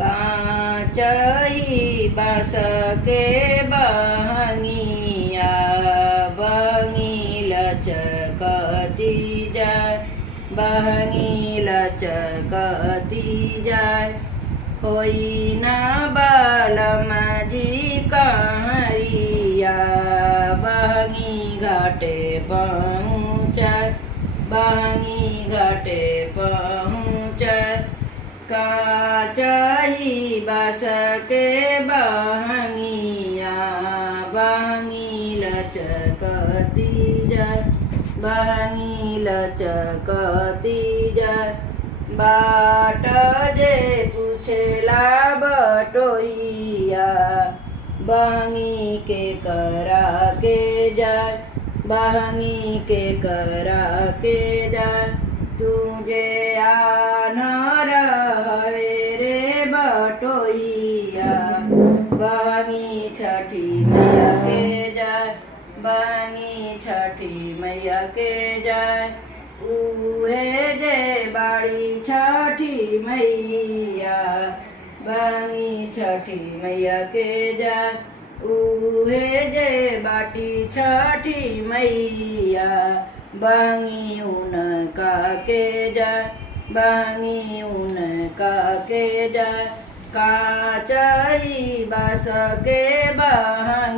काचई बाँस के बहंगिया बहंगी लचकती जाय बहंगी लचकती जाय होई ना बालमा जी कहरिया बहंगी घाटे पहुँचाय बहंगी घाटे पहुँचाय काचई बाँस के बहंगिया बहंगी लचकती जाय बहंगी लचकती जाय बाट जे पूछेला बटोइया बहंगी के करा के जाय बहंगी के करा के जाय तुझे आनर हवे रे बटोइया बहंगी छठी मैया के जाय बहंगी छठी मैया के जाय उहे जे बाड़ी छठी मैया बहंगी छठी मैया के जाय उहे जे बाटी छठी मैया बहंगी उनका के जाय बहंगी उनका के जाय काचई बाँस के बहंगी